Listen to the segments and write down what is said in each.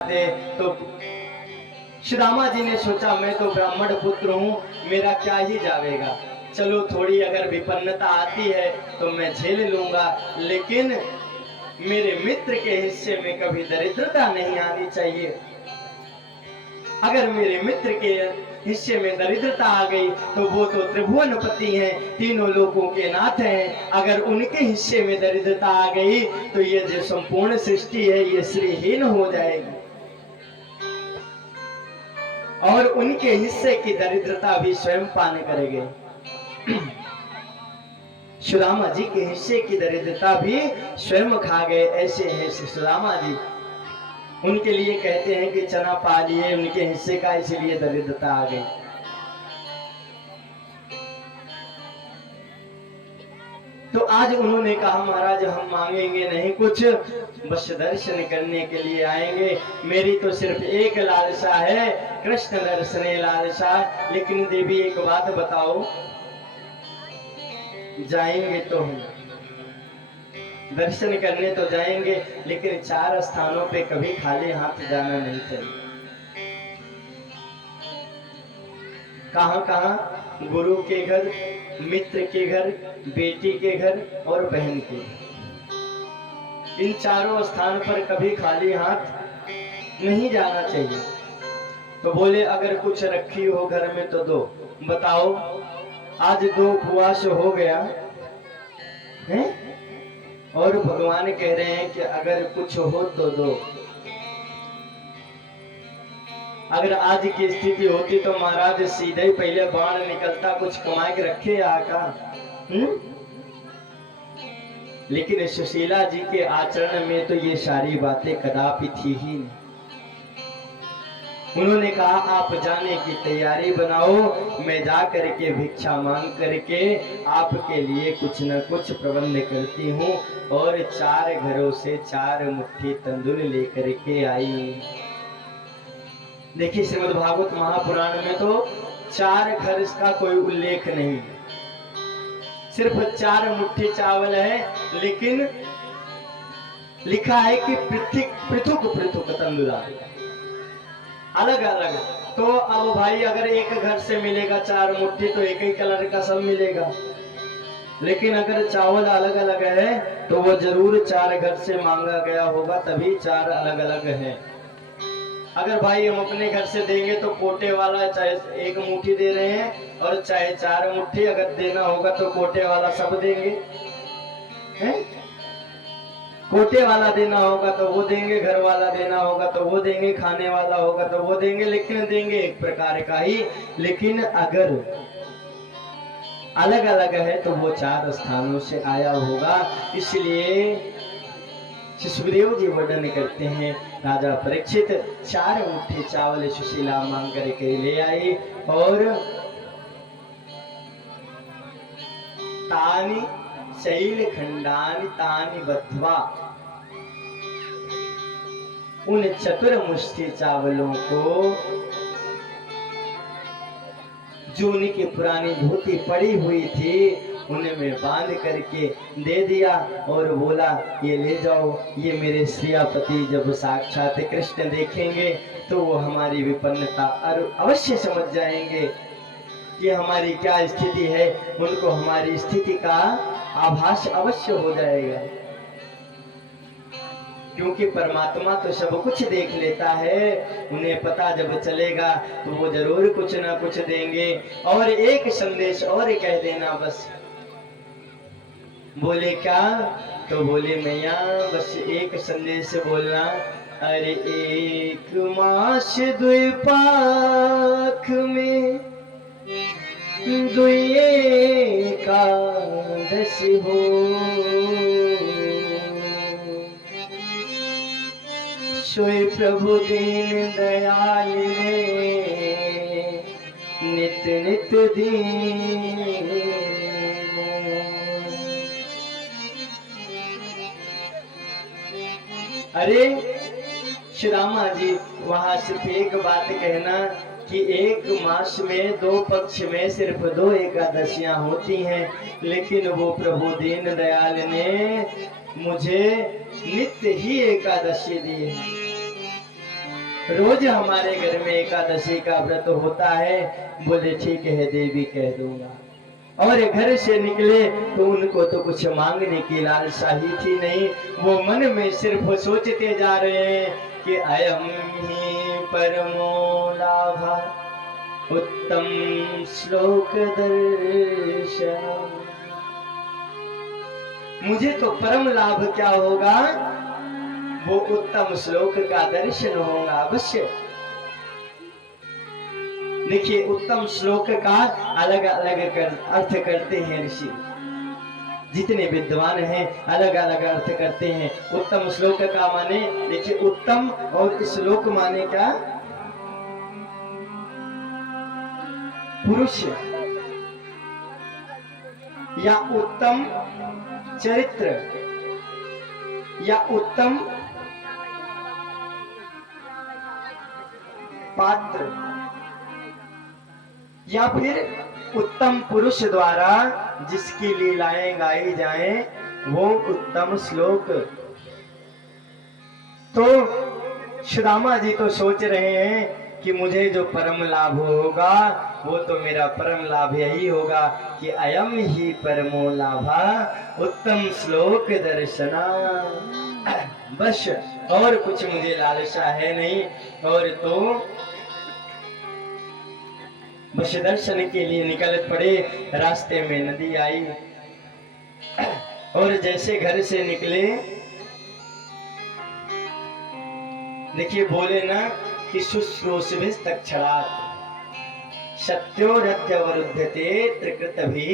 थे तो सुदामा जी ने सोचा मैं तो ब्राह्मण पुत्र हूँ, मेरा क्या ही जावेगा, चलो थोड़ी अगर विपन्नता आती है तो मैं झेल लूंगा, लेकिन मेरे मित्र के हिस्से में कभी दरिद्रता नहीं आनी चाहिए। अगर मेरे मित्र के हिस्से में दरिद्रता आ गई तो वो तो त्रिभुवनपति हैं, तीनों लोगों के नाथ हैं, अगर उनके हिस्से में दरिद्रता आ गई तो ये जो संपूर्ण सृष्टि है ये श्रीहीन हो जाएगी और उनके हिस्से की दरिद्रता भी स्वयं पान करेंगे। सुदामा जी के हिस्से की दरिद्रता भी स्वयं खा गए, ऐसे हैं सुदामा जी। उनके लिए कहते हैं कि चना पा लिए उनके हिस्से का, इसलिए दरिद्रता आ गई। तो आज उन्होंने कहा महाराज हम मांगेंगे नहीं कुछ, बस दर्शन करने के लिए आएंगे, मेरी तो सिर्फ एक लालसा है, कृष्ण दर्शने लालसा। लेकिन देवी एक बात बताओ, जाएंगे तो हम दर्शन करने तो जाएंगे, लेकिन 4 स्थानों पे कभी खाली हाथ जाना नहीं चाहिए। कहां कहां? गुरु के घर, मित्र के घर, बेटी के घर और बहन के घर। इन चारों स्थान पर कभी खाली हाथ नहीं जाना चाहिए। तो बोले अगर कुछ रखी हो घर में तो दो। बताओ आज 2 उपवास हो गया है और भगवान कह रहे हैं कि अगर कुछ हो तो दो। अगर आज की स्थिति होती तो महाराज सीधे ही पहले बाण निकलता, कुछ कमा के रखे आका। लेकिन सुशीला जी के आचरण में तो ये सारी बातें कदापि थी ही नहीं। उन्होंने कहा आप जाने की तैयारी बनाओ, मैं जा करके भिक्षा मांग करके आपके लिए कुछ न कुछ प्रबंध करती हूँ। और 4 घरों से 4 मुट्ठी तंदुर लेकर के आई। देखिए श्रीमद् भागवत महापुराण में तो 4 घर का कोई उल्लेख नहीं, सिर्फ 4 मुट्ठी चावल है, लेकिन लिखा है कि पृथुक पृथुक तंदुरा, अलग अलग। तो अब भाई अगर एक घर से मिलेगा 4 मुट्ठी तो एक ही कलर का सब मिलेगा, लेकिन अगर चावल अलग अलग है तो वो जरूर 4 घर से मांगा गया होगा, तभी 4 अलग अलग है। अगर भाई हम अपने घर से देंगे तो कोटे वाला चाहे 1 मुट्ठी दे रहे हैं और चाहे 4 मुट्ठी, अगर देना होगा तो कोटे वाला सब देंगे हैं? कोटे वाला देना होगा तो वो देंगे, घर वाला देना होगा तो वो देंगे, खाने वाला होगा तो वो देंगे, लेकिन देंगे एक प्रकार का ही। लेकिन अगर अलग अलग है तो वो 4 स्थानों से आया होगा। इसलिए सुखदेव जी वर्णन करते हैं, राजा परीक्षित 4 मुट्ठी चावल सुशीला मांग करके ले आई और तानी शैल खंडानी तानी बद्धवा, उन 4 मुट्ठी चावलों को जो उनकी पुरानी धोती पड़ी हुई थी उनमें बांध करके दे दिया और बोला ये ले जाओ, ये मेरे श्रियापति जब साक्षात कृष्ण देखेंगे तो वो हमारी विपन्नता अवश्य समझ जाएंगे कि हमारी क्या स्थिति है, उनको हमारी स्थिति का आभास अवश्य हो जाएगा। क्योंकि परमात्मा तो सब कुछ देख लेता है, उन्हें पता जब चलेगा तो वो जरूर कुछ ना कुछ देंगे। और एक संदेश और कह देना बस। बोले क्या? तो बोले मैया बस एक संदेश बोलना, अरे 1 मास 2 पाख में 2 एकादशी हो, सोई प्रभु दीन दयाल नित नित दीन। अरे श्रीरामा जी वहां सिर्फ एक बात कहना कि 1 मास में 2 पक्ष में सिर्फ 2 एकादशियां होती हैं, लेकिन वो प्रभु दीन दयाल ने मुझे नित्य ही एकादशी दी है। रोज हमारे घर में एकादशी का व्रत होता है। बोले ठीक है देवी, कह दूंगा। और घर से निकले तो उनको तो कुछ मांगने की लालसा ही थी नहीं। वो मन में सिर्फ सोचते जा रहे हैं कि अयम ही परमो लाभा उत्तम श्लोक दर्शन। मुझे तो परम लाभ क्या होगा, वो उत्तम श्लोक का दर्शन होगा अवश्य। देखिए, उत्तम श्लोक का अलग अलग अर्थ करते हैं ऋषि, जितने विद्वान हैं अलग अलग अर्थ करते हैं। उत्तम श्लोक का माने, देखिए उत्तम और श्लोक माने क्या, पुरुष या उत्तम चरित्र या उत्तम पात्र या फिर उत्तम पुरुष द्वारा जिसकी लीलाएं गाई जाएं वो उत्तम श्लोक। तो सुदामा जी तो सोच रहे हैं कि मुझे जो परम लाभ होगा वो तो मेरा परम लाभ यही होगा कि अयम ही परमो लाभा उत्तम श्लोक दर्शना। बस और कुछ मुझे लालसा है नहीं। और तो बस दर्शन के लिए निकल पड़े। रास्ते में नदी आई और जैसे घर से निकले, देखिए बोले ना कि शुश्रूषभिः तक्षणात् सत्योरत्यवरुध्यते त्रिकृत भी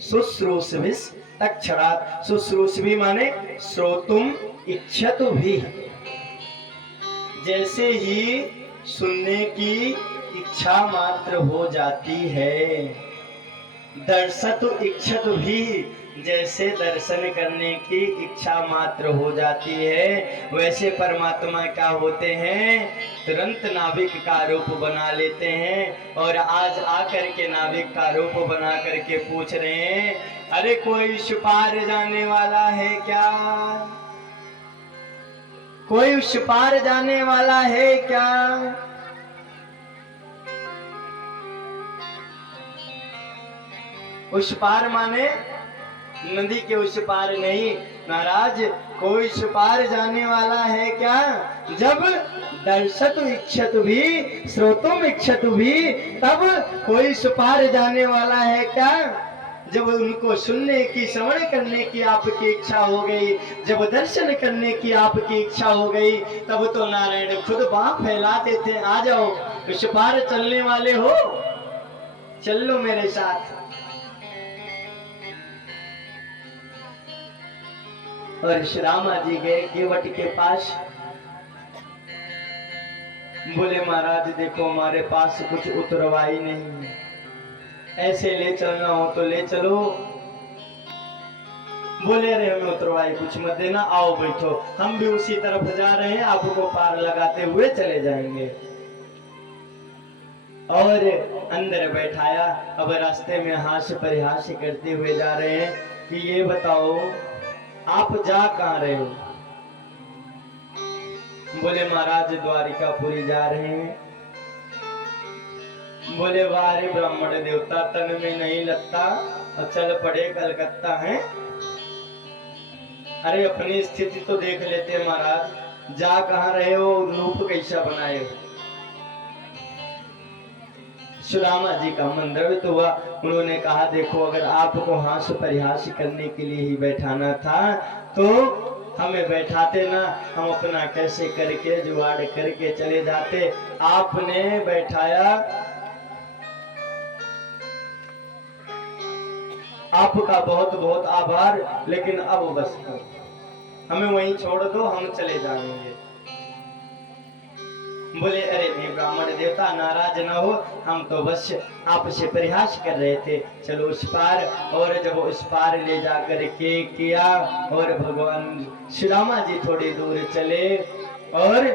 शुश्रूषभिः तक्षणात्। शुश्रूषभि माने श्रोतुम इच्छतु भी, जैसे ही सुनने की इच्छा मात्र हो जाती है। दर्शतु इच्छतु भी, जैसे दर्शन करने की इच्छा मात्र हो जाती है, वैसे परमात्मा क्या होते हैं, तुरंत नाविक का रूप बना लेते हैं। और आज आकर के नाविक का रूप बना करके पूछ रहे हैं, अरे कोई उस पार जाने वाला है क्या, कोई उस पार जाने वाला है क्या। उस पार माने नदी के उस पार नहीं महाराज, कोई उस पार जाने वाला है क्या। जब दर्शतु इच्छतु भी श्रोतुम इच्छतु भी, तब कोई उस पार जाने वाला है क्या। जब उनको सुनने की, श्रवण करने की आपकी इच्छा हो गई, जब दर्शन करने की आपकी इच्छा हो गई, तब तो नारायण खुद बाँह फैलाते थे, आ जाओ उस पार चलने वाले हो, चल लो मेरे साथ। और श्री रामा जी गए केवट के पास। बोले महाराज देखो हमारे पास कुछ उतरवाई नहीं है, ऐसे ले चलना हो तो ले चलो। बोले अरे हमें उतरवाई कुछ मत देना, आओ बैठो, हम भी उसी तरफ जा रहे हैं, आपको पार लगाते हुए चले जाएंगे। और अंदर बैठाया। अब रास्ते में हास्य परिहास करते हुए जा रहे हैं कि ये बताओ आप जा कहाँ रहे हो। बोले महाराज द्वारिकापुरी जा रहे हैं। बोले वाह रे ब्राह्मण देवता, तन में नहीं लगता और चल पड़े कलकत्ता है। अरे अपनी स्थिति तो देख लेते महाराज, जा कहाँ रहे हो, रूप कैसा बनाए हो। सुदामा जी का मन द्रवित हुआ। उन्होंने कहा देखो अगर आपको हास्य परिहास करने के लिए ही बैठाना था तो हमें बैठाते ना, हम अपना कैसे करके जुगाड़ करके चले जाते। आपने बैठाया, आपका बहुत बहुत आभार, लेकिन अब बस हमें वहीं छोड़ दो, हम चले जाएंगे। बोले अरे नहीं ब्राह्मण देवता नाराज ना हो, हम तो बस आपसे परिहास कर रहे थे, चलो उस पार। और जब उस पार ले जाकर के किया और भगवान श्री रामा जी थोड़ी दूर चले और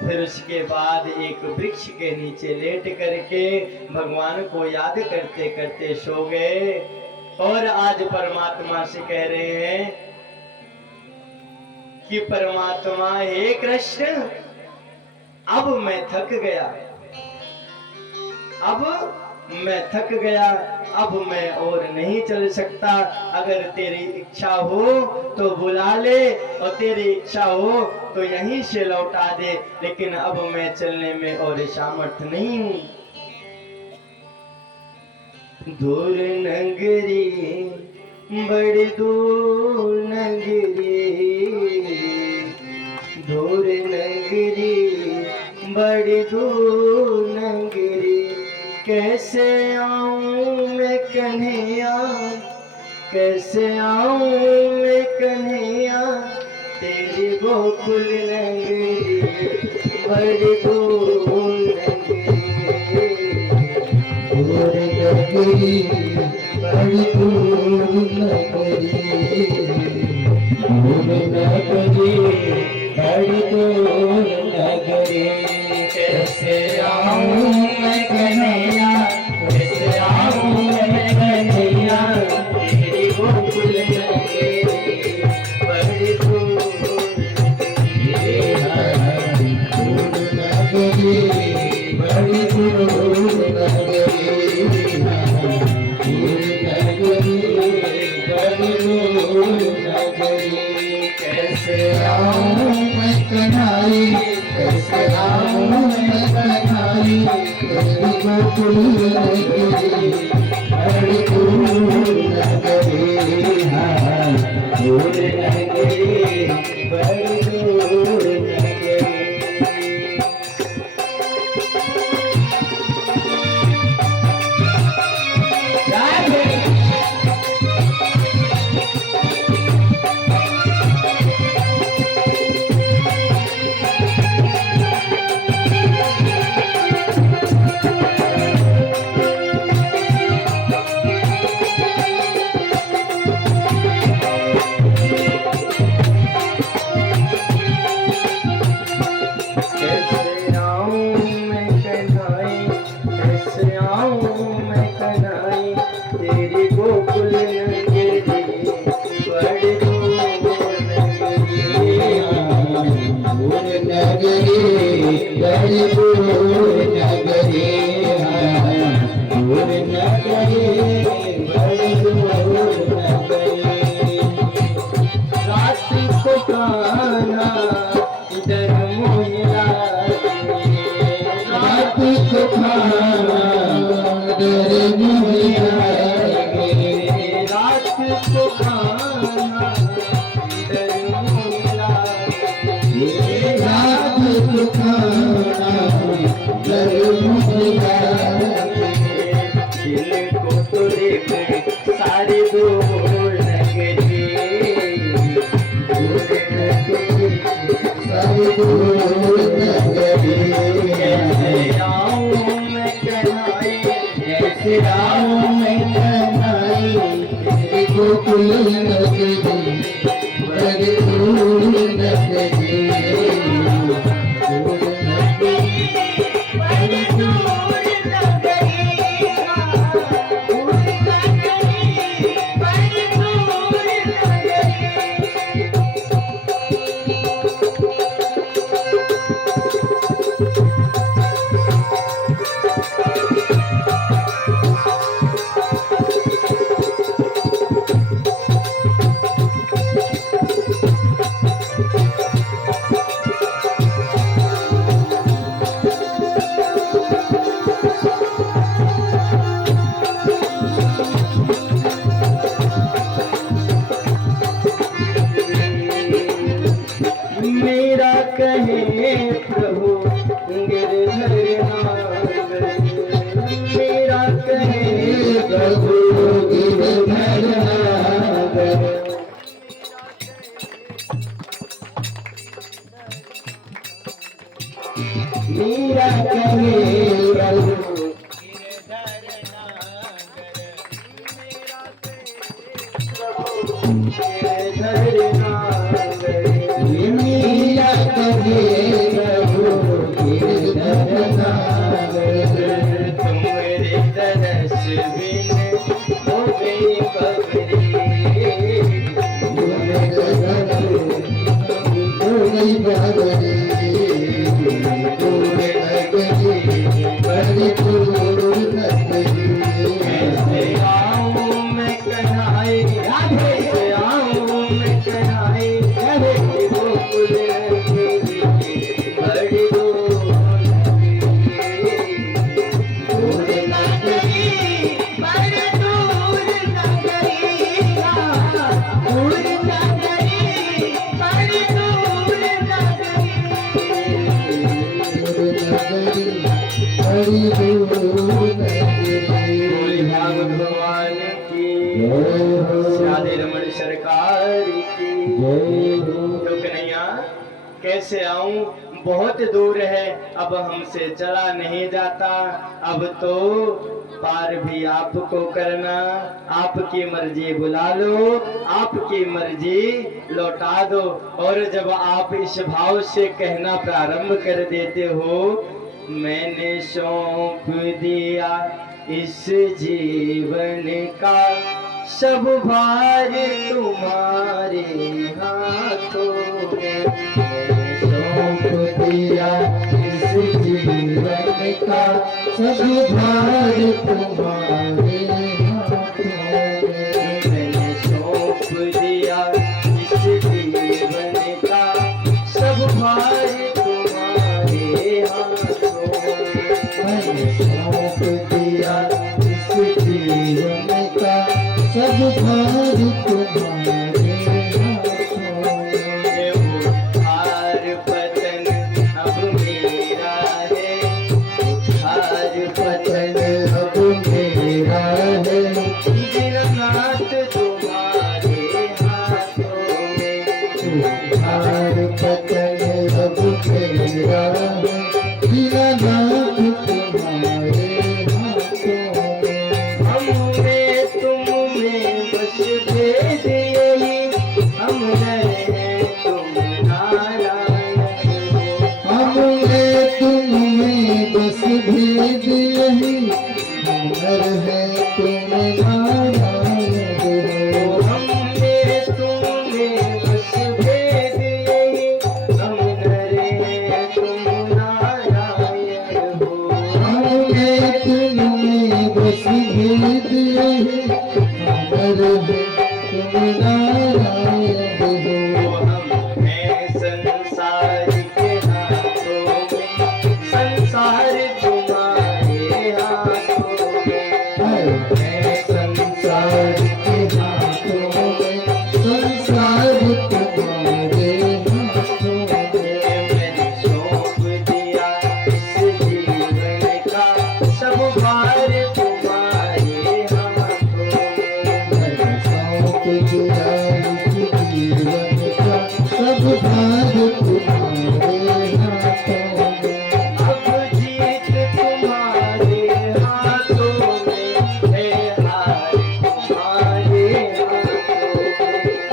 फिर उसके बाद एक वृक्ष के नीचे लेट करके भगवान को याद करते करते सो गए। और आज परमात्मा से कह रहे हैं कि परमात्मा हे कृष्ण, अब अब मैं थक गया, अब मैं थक गया, अब मैं और नहीं चल सकता। अगर तेरी इच्छा हो तो बुला ले, और तेरी इच्छा हो तो यहीं से लौटा दे, लेकिन अब मैं चलने में और सामर्थ नहीं हूं। दूर नगरी, बड़ी दूर नगरी, दूर नगरी, बड़ी दूर नगरी, कैसे आऊं मैं कन्हैया, कैसे आऊं मैं कन्हैया, तेरी गोकुल नगरी, बड़ी दूर नगरी, दूर नगरी, बड़ी दूर नगरी, दूर नगरी, बड़ी दूर नगरी, कैसे आऊं मैं कन्हैया, कैसे आऊं मैं कन्हैया, तेरी गोकुल नगरी, बड़ी दूर नगरी, बड़ी दूर नगरी, बड़ी दूर नगरी, कैसे आऊं मैं कन्हैया, कैसे आऊं मैं कन्हैया, तेरी गोकुल नगरी, बड़ी दूर नगरी, हाँ दूर नगरी, बड़ी दूर नगरी। सारी दूर नगरी, सारी दूर नगरी, कैसे आऊं मैं कन्हैया, कैसे आऊं मैं कन्हैया, तेरी गोकुल नगरी, बड़ी दूर नगरी, दूर नगरी, बड़ी दूर नगरी, मेरा कहे प्रभु गिरधर नागर, मेरा कहे प्रभु गिरधर नागर, मेरा कहे प्रभु गिरधर नागर, गिरधर नागर, मेरा कहे प्रभु गिरधर नागर, तुम्हारे दरस बिन हो गई बबरी, तुम्हारे दरस हो गई बबरी, बड़ी दूर नगरी। बोले भागवत भगवान की, राधे रमन सरकार की। तो कन्हैया कैसे आऊं, बहुत दूर है, अब हमसे चला नहीं जाता, अब तो पार भी आपको करना, आपकी मर्जी बुला लो, आपकी मर्जी लौटा दो। और जब आप इस भाव से कहना प्रारंभ कर देते हो, मैंने सौंप दिया इस जीवन का सब भार तुम्हारे हाथों में, मैंने सौंप दिया इस जीवन का सब भार तुम्हारे हाथों में, मैंने सौंप दिया इस जीवन का सब भार तुम्हारे हाथों में, मैंने सौंप दिया इस जीवन का सब भार तुम्हारे हाथों में। उद्धार पतन अब मेरा है, उद्धार पतन अब मेरा है, दीननाथ तुम्हारे हाथों में, उद्धार पतन अब मेरा है, दीननाथ तुम्हारे हाथों में। हमने तुम में बस भेद यही, हम नर हैं तुम नारायण हो, हमने तुम में बस भेद यही, हम नर हैं तुम नारायण हो, हमने तुम में बस भेद यही, हम नर हैं तुम नारायण हो, हमने तुम में बस भेद यही, अमर है तुम नारायण हो। हम हैं संसार के हाथों में, संसार तुम्हारे हाथों में, हम हैं संसार के हाथों में, संसार तुम्हारे हाथों में, मैंने सौंप दिया इस जीवन का सब भार तुम्हारे हाथों में, मैंने सौंप दिया इस जीवन का सब भार तुम्हारे हाथों में। अब जीत तुम्हारे हाथों में है, हार तुम्हारे हाथों में,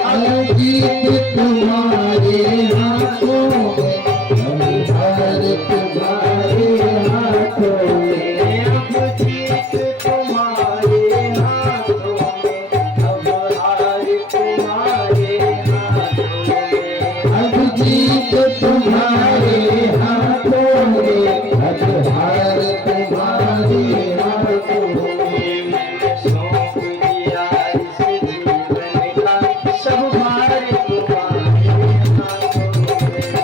अब जीत तुम्हारे हाथों में, अब हार तुम्हारे हाथों में, अब जीत तुम्हारे हाथों में, अब हार तुम्हारे हाथों में, अब जीत तुम्हारे हाथों में, अब हार तुम्हारे हाथों में, मैंने सौंप दिया इस जीवन का सब भार तुम्हारे हाथों में,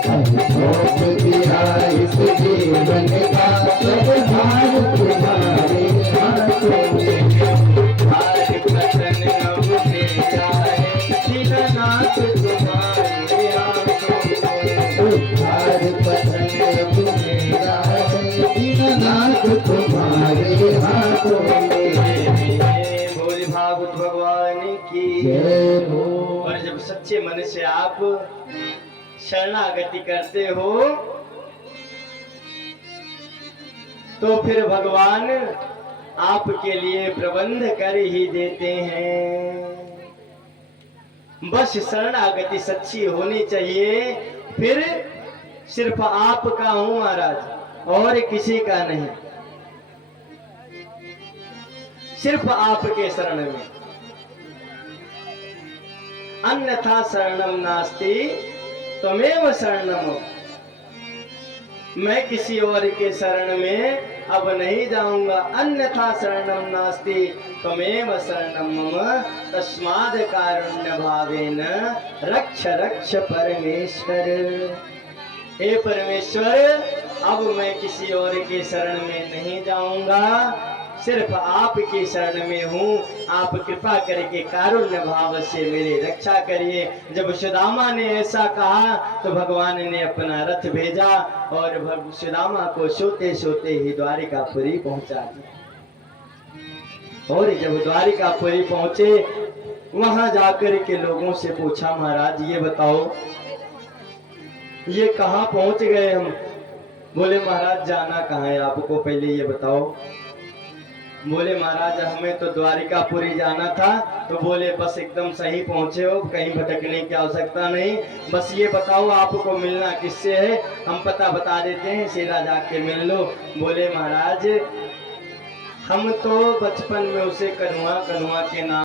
अब सौंप दिया इस जीवन का सब भार तुम्हारे हाथों में, उद्धार पतन अब मेरा है, दीननाथ तुम्हारे हाथों में, उद्धार पतन अब मेरा है, दीननाथ तुम्हारे हाथों में। बोले भागवत भगवान की जय हो। और जब सच्चे मन से आप शरणागति करते हो, तो फिर भगवान आपके लिए प्रबंध कर ही देते हैं। बस शरणागति सच्ची होनी चाहिए, फिर सिर्फ आपका हूं महाराज, और किसी का नहीं, सिर्फ आपके शरण में, अन्यथा शरणम नास्ति त्वमेव शरणम। मैं किसी और के शरण में अब नहीं जाऊंगा, अन्यथा शरणम नास्ति त्वमेव शरणम मम, तस्माद् कारुण्य भावेन रक्ष रक्ष परमेश्वर। हे परमेश्वर, अब मैं किसी और के शरण में नहीं जाऊंगा, सिर्फ आपके शरण में हूँ, आप कृपा करके कारुण्य भाव से मेरी रक्षा करिए। जब सुदामा ने ऐसा कहा तो भगवान ने अपना रथ भेजा और सुदामा को सोते सोते ही द्वारिकापुरी पहुंचा दिया। और जब द्वारिकापुरी पहुंचे, वहां जाकर के लोगों से पूछा, महाराज ये बताओ ये कहाँ पहुंच गए हम? बोले महाराज जाना कहाँ है आपको, पहले ये बताओ। बोले महाराज हमें तो द्वारिकापुरी जाना था। तो बोले बस एकदम सही पहुंचे हो, कहीं भटकने की आवश्यकता नहीं। बस ये बताओ आपको मिलना किससे है, हम पता बता देते हैं, सीधा जाके मिल लो। बोले महाराज हम तो बचपन में उसे कन्हुआ के नाम